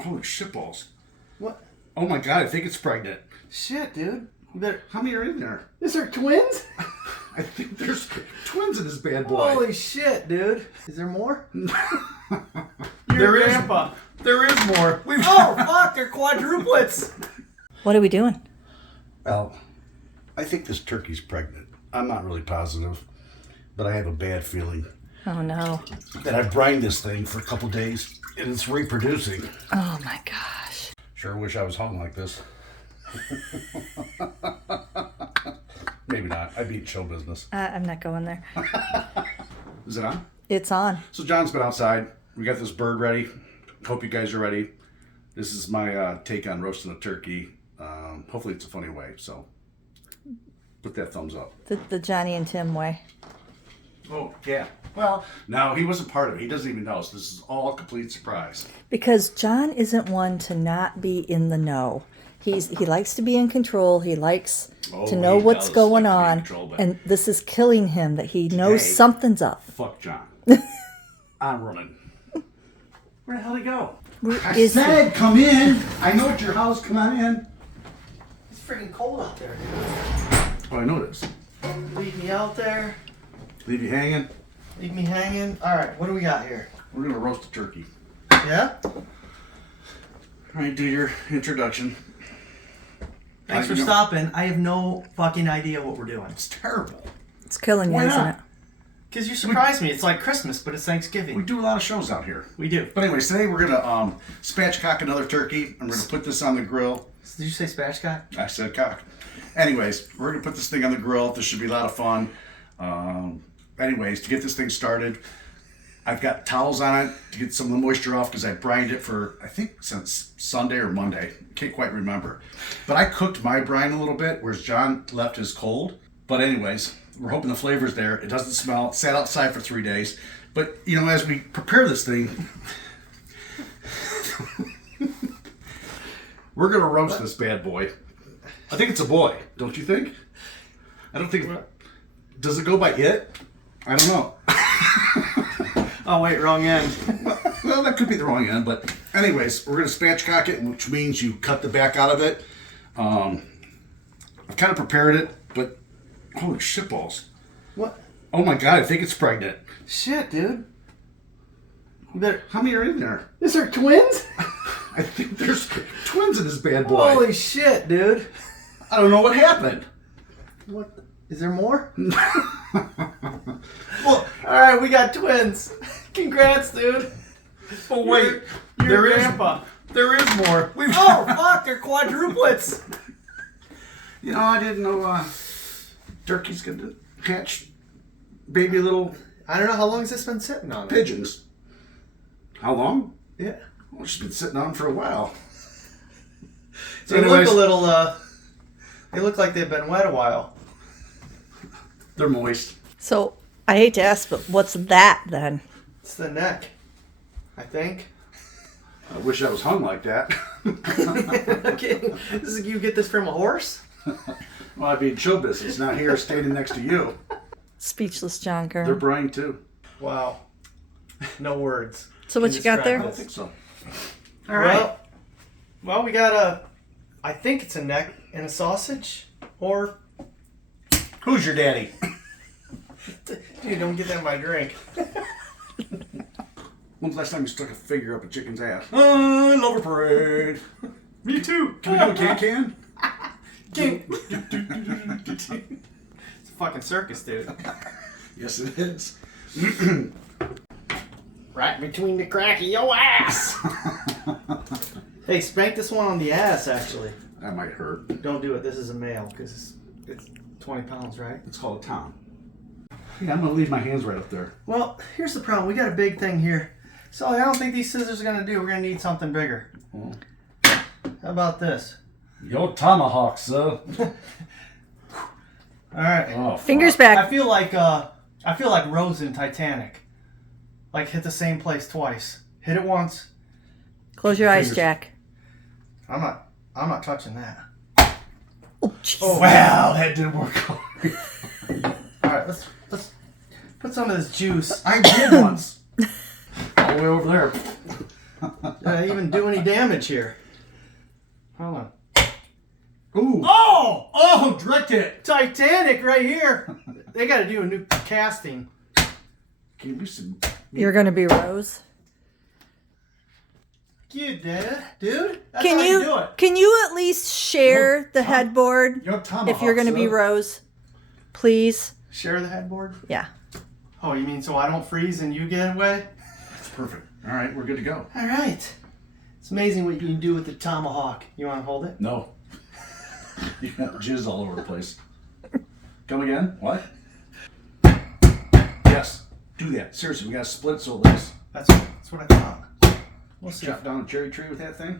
Holy shitballs. What? Oh my god, I think it's pregnant. Shit, dude. You better... How many are in there? Is there twins? I think there's twins in this bad boy. Holy shit, dude. Is there more? There is. Grandpa. There is more. Oh, fuck, they're quadruplets. What are we doing? Well, I think this turkey's pregnant. I'm not really positive, but I have a bad feeling Oh no. that I've brined this thing for a couple days and it's reproducing. Oh my gosh. Sure wish I was hung like this. Maybe not. I'd be in show business. I'm not going there. Is it on? It's on. So John's been outside. We got this bird ready. Hope you guys are ready. This is my take on roasting a turkey. Hopefully it's a funny way. So put that thumbs up. The Johnny and Tim way. Oh, yeah. Well, no, he wasn't part of it. He doesn't even know. So this is all a complete surprise. Because John isn't one to not be in the know. He likes to be in control. He likes to know what's going on. And this is killing him that he knows something's up. Fuck John. I'm running. Where the hell did he go? I said come in. I know it's your house. Come on in. It's freaking cold out there, dude. Oh, I know this. Leave me out there. Leave you hanging. Leave me hanging. All right, what do we got here? We're going to roast a turkey. Yeah? All right, do your introduction. Thanks for stopping. I have no fucking idea what we're doing. It's terrible. It's killing you, Why isn't not? it? Because you surprised me. It's like Christmas, but it's We Thanksgiving. do a lot of shows out here. We do. But anyways, today we're going to spatchcock another turkey. I'm going to put this on the grill. Did you say spatchcock? I said cock. Anyways, we're going to put this thing on the grill. This should be a lot of fun. Anyways, to get this thing started, I've got towels on it to get some of the moisture off because I brined it for, I think, since Sunday or Monday. Can't quite remember. But I cooked my brine a little bit, whereas John left his cold. But anyways, we're hoping the flavor's there. It doesn't smell. It sat outside for 3 days. But, you know, as we prepare this thing, we're going to roast this bad boy. I think it's a boy, don't you think? I don't think... Does it go by it? I don't know. Oh, wait, wrong end. Well, that could be the wrong end, but anyways, we're going to spatchcock it, which means you cut the back out of it. I've kind of prepared it, but holy shitballs. What? Oh my god, I think it's pregnant. Shit, dude. You better... How many are in there? Is there twins? I think there's twins in this bad boy. Holy shit, dude. I don't know what happened. What? Is there more? Well, All right, we got twins. Congrats, dude. oh wait, You're there is grandpa. there is more. Oh, fuck, they're quadruplets. You know, I didn't know turkey's gonna hatch baby little I don't know how long has this been sitting on. pigeons. How long? Yeah. Well, it's been sitting on for a while. So They anyways, look a little, they look like they've been wet a while. they're moist. So, I hate to ask, but what's that then? It's the neck, I think. I wish I was hung like that. Okay, you get this from a horse? Well, I'd be in show business, not here standing next to you. Speechless John They're Kern. Brine too. Wow. No words. So what Can you got describe I there? don't this. think so. All right. Well, we got I think it's a neck and a sausage. Or, Who's your daddy? dude, don't get that in my drink. When's the last time you stuck a figure up a chicken's ass? Lover parade. Me too. Can we do a can-can? It's a fucking circus, dude. Yes, it is. Right between the crack of your ass. Hey, spank this one on the ass, actually. That might hurt. Don't do it. This is a male, because it's 20 pounds, right? It's called a tom. Yeah, I'm going to leave my hands right up there. Well, here's the problem. We got a big thing here. So I don't think these scissors are going to do. We're going to need something bigger. Oh. How about this? Your tomahawk, sir. All right. Oh, Fingers fuck. back. I feel like Rose in Titanic. Like hit the same place twice. Hit it once. Close your eyes, Fingers. Jack. I'm not touching that. Oh, jeez. Oh, Wow, that didn't work out. All right, let's put some of this juice. I did once. All the way over there. even do any damage here. Hold on. Ooh. Oh! Oh, direct hit. Titanic right here. They got to do a new casting. Give me some. You're going to be Rose. You did it, dude. That's how you do it. Can you at least share the headboard if you're going to be Rose? Please. Share the headboard? Yeah. Oh, you mean so I don't freeze and you get away? That's perfect. All right, we're good to go. All right. It's amazing what you can do with the tomahawk. You want to hold it? No. You got jizz all over the place. Come again? What? Yes. Do that. Seriously, we got to split so at least. That's what I thought. We'll see. Chop down a cherry tree with that thing?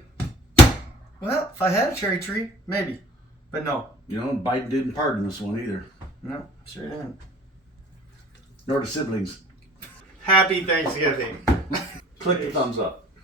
Well, if I had a cherry tree, maybe. But no. You know, Biden didn't pardon this one either. No, sure didn't. Nor the siblings. Happy Thanksgiving. Click the thumbs up.